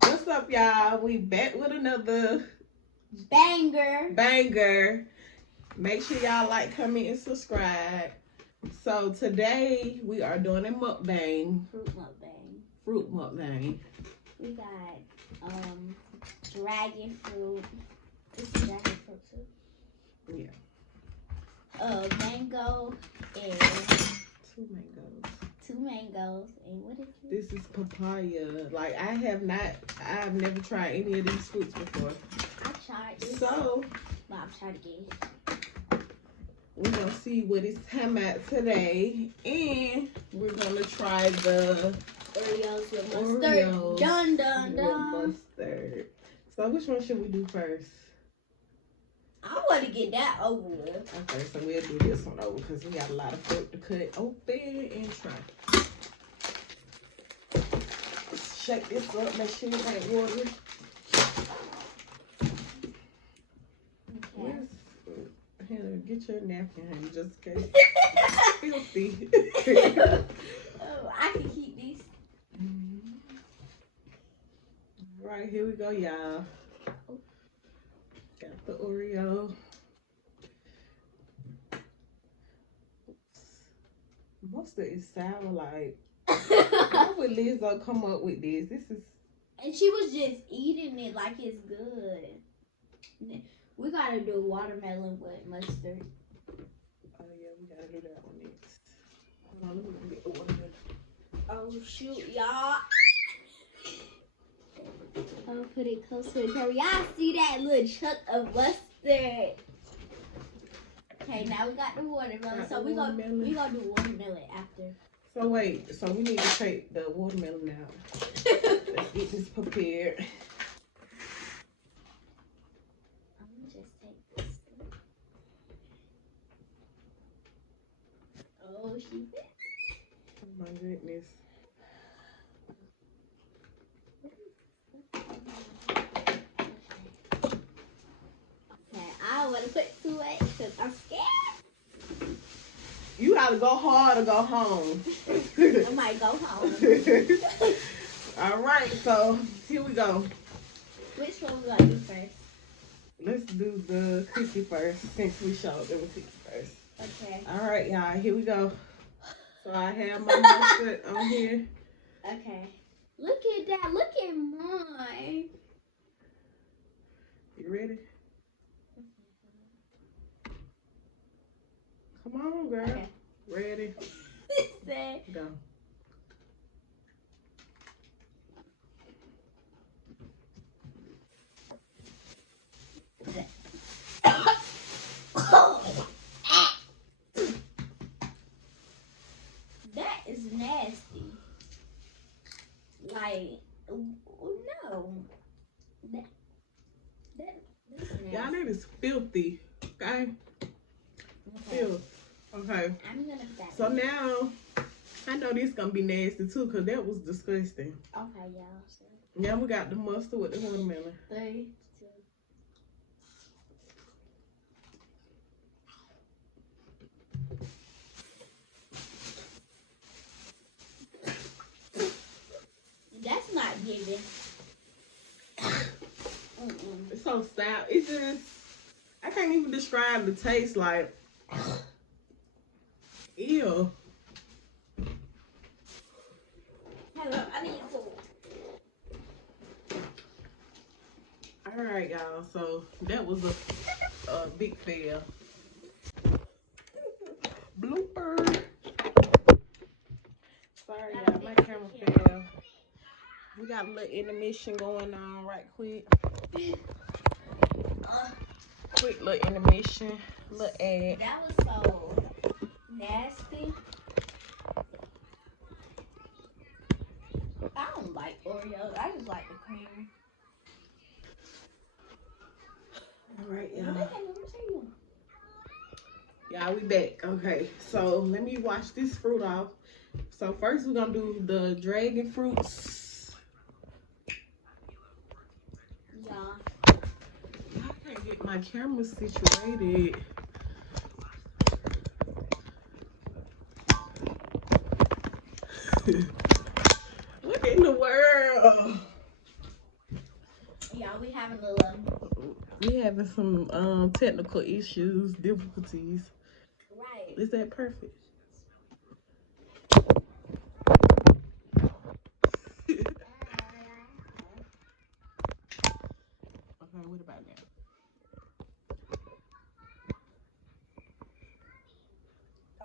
What's up, y'all? We back with another banger. Make sure y'all like, comment, and subscribe. So today we are doing a mukbang. Fruit mukbang. We got dragon fruit. This is dragon fruit too. Yeah. Mango and two mangoes. And what is this? This is papaya. Like I've never tried any of these fruits before. I tried this. So I'm trying to get it. We're gonna see what it's time at today, and we're gonna try the Oreos with mustard. Dun dun dun. Mustard. So which one should we do first? I want to get that over with. Okay, so we'll do this one over because we got a lot of fruit to cut open and try. Let's shake this up, make sure it ain't water. Okay. Hannah, get your napkin, honey, just in case. Filthy. Oh, I can keep these. All right, here we go, y'all. Got the Oreo. Oops. Mustard is sour, like. How would Lizzo come up with this? This is. And she was just eating it like it's good. We gotta do watermelon with mustard. Oh yeah, we gotta do that one next. Hold on, let me get the watermelon. Oh shoot, y'all. I'll put it closer to her. Y'all see that little chunk of mustard? Okay, now we got the watermelon. So we gonna do watermelon after. So wait, so we need to take the watermelon out. Let's get this prepared. I'm gonna just take this. Oh, she fit. Oh my goodness. Okay, I don't want to put too much because I'm scared. You gotta go hard or go home. I might go home. All right, so here we go. Which one we gonna do first? Let's do the cookie first, since we showed them the cookie first. Okay. All right, y'all, here we go. So I have my mustard on here. Okay. Look at that. Look at mine. You ready? Come on, girl. Okay. Ready? Go. That is nasty. Like, no. That's nasty. Y'all, that is filthy. Okay? Filth. Okay. I'm gonna fat. So now, I know this gonna be nasty too, because that was disgusting. Okay, y'all. So. Now we got the mustard with the watermelon. 3, 2. That's not giving. It's so sour. It's just, I can't even describe the taste. Like, ew. Hello, I need food. All right, y'all. So that was a big fail. Blooper. Sorry, y'all. My camera failed. We got a little intermission going on right quick. Quick little intermission. Little ad. That was so nasty. I don't like Oreos. I just like the cream. All right, y'all. Y'all, we back. Okay, so let me wash this fruit off. So first we're gonna do the dragon fruits. Yeah. I can't get my camera situated. What in the world? having a little. We having some technical issues, difficulties. Right. Is that perfect? Okay, what about now?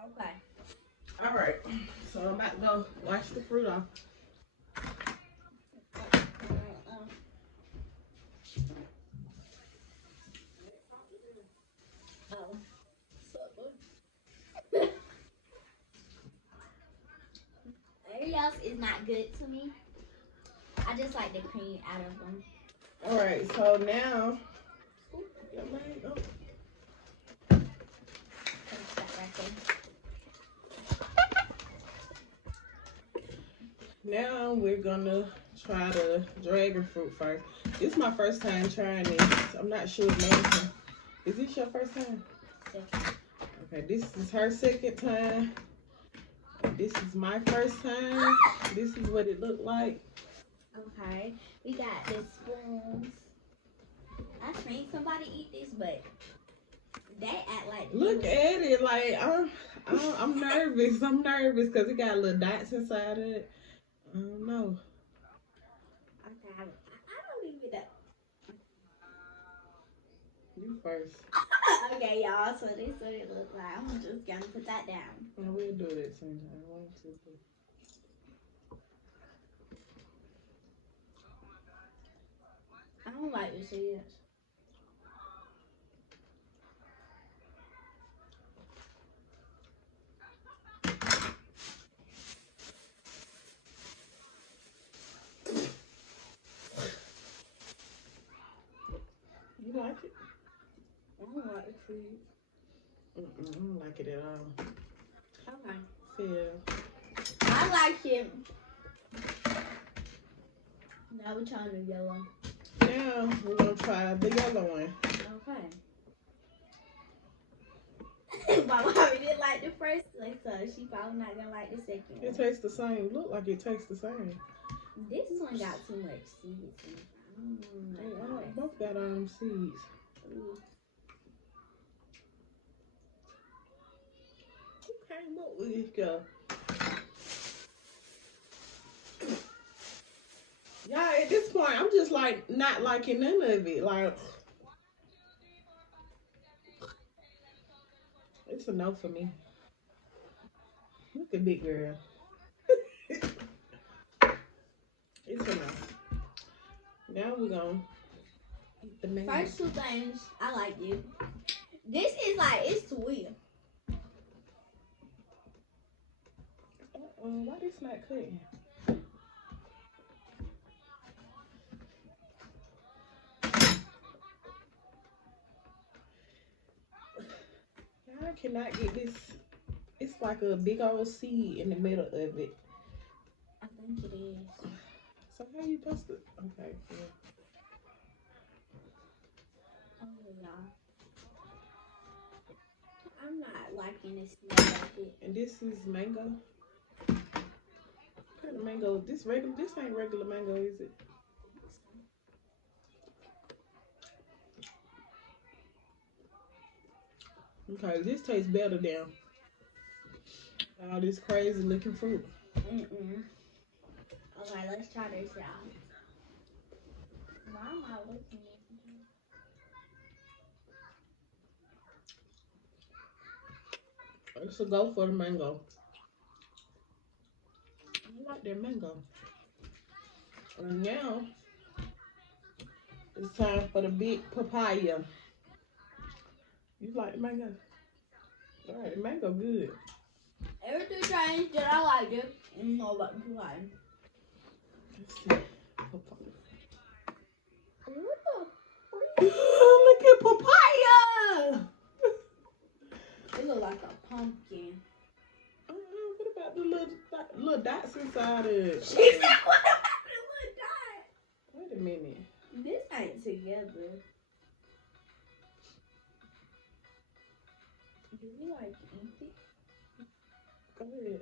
Okay. All right, so I'm about to go wash the fruit off. Oreos is not good to me. I just like the cream out of them. All right, so now. Your mango. Now we're gonna try the dragon fruit first. This is my first time trying this. I'm not sure if Madison. Is this your first time? Second. Okay, this is her second time. This is my first time. This is what it looked like. Okay, we got the spoons. I trained somebody eat this, but they act like. Look at it, like I'm nervous. I'm nervous because it got little dots inside of it. I don't know. Okay, I don't even know. You first. Okay, y'all. So this is what it looks like. I'm just gonna put that down. And we'll do it sometime. 1, 2, 3. I don't like this yet. You like it? I don't like the food. I don't like it at all. Okay. Yeah. I like it. Now we're trying the yellow. Now we're gonna try the yellow one. Okay. My mommy didn't like the first one, so she probably not gonna like the second one. It tastes the same. Look like it tastes the same. This one got too much seeds in it. They all both got seeds. Ooh. Okay, what we go? Yeah, at this point, I'm just like not liking none of it. Like, it's a no for me. Look at big girl. It's a no. Now we're gonna eat the mango. First two things, I like it. This is like, it's sweet. Why this not cutting? I cannot get this. It's like a big old seed in the middle of it. I think it is. So how you supposed to? Okay. Yeah. Oh yeah. I'm not liking this smell like it. And this is mango. What kind of mango? This regular? This ain't regular mango, is it? Okay, this tastes better than all this crazy looking fruit. Okay, let's try this out. Why am I looking at it? It's a go for the mango. I like that mango. And now it's time for the big papaya. You like the mango? All right, the mango good. everything changed that I like it. I don't know about the pie. Let's see. Look at papaya. It look like a pumpkin. What about the little dots inside it? She said, what about the little dot? Wait a minute. This ain't together. Do we like eat it? Go ahead.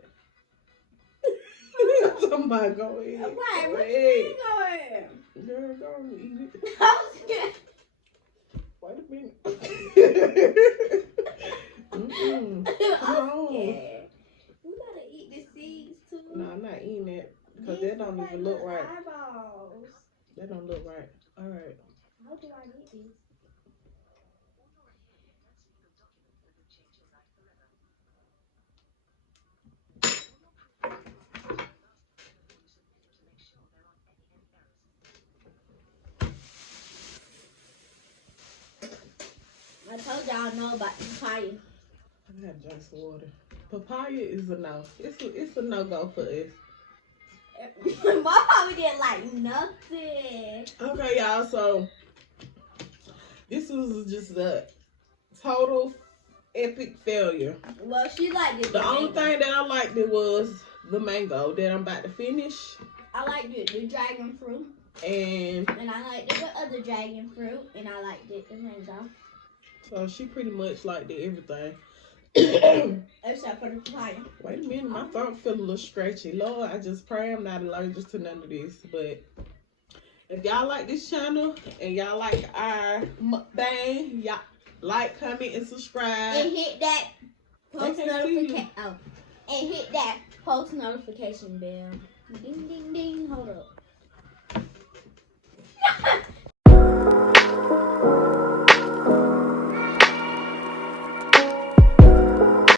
Somebody go ahead. Right, Go what ahead. you going? Girl, go and eat it. I was scared. That don't look right. All right. How do I get this? I told y'all I know about papaya. I gotta drink some water. Papaya is a no. It's a no-go for us. My mama didn't like nothing. Okay, y'all. So this was just a total epic failure. Well, she liked it. The only thing that I liked it was the mango that I'm about to finish. I liked it, the dragon fruit. And I liked it, the other dragon fruit. And I liked it, the mango. So she pretty much liked it, everything. Except for the papaya. Wait a minute, my throat feel a little scratchy. Lord, I just pray I'm not allergic to none of this. But if y'all like this channel and y'all like our mukbang, y'all like, comment, and subscribe. And hit that post notification. Oh, and hit that post notification bell. Ding ding ding.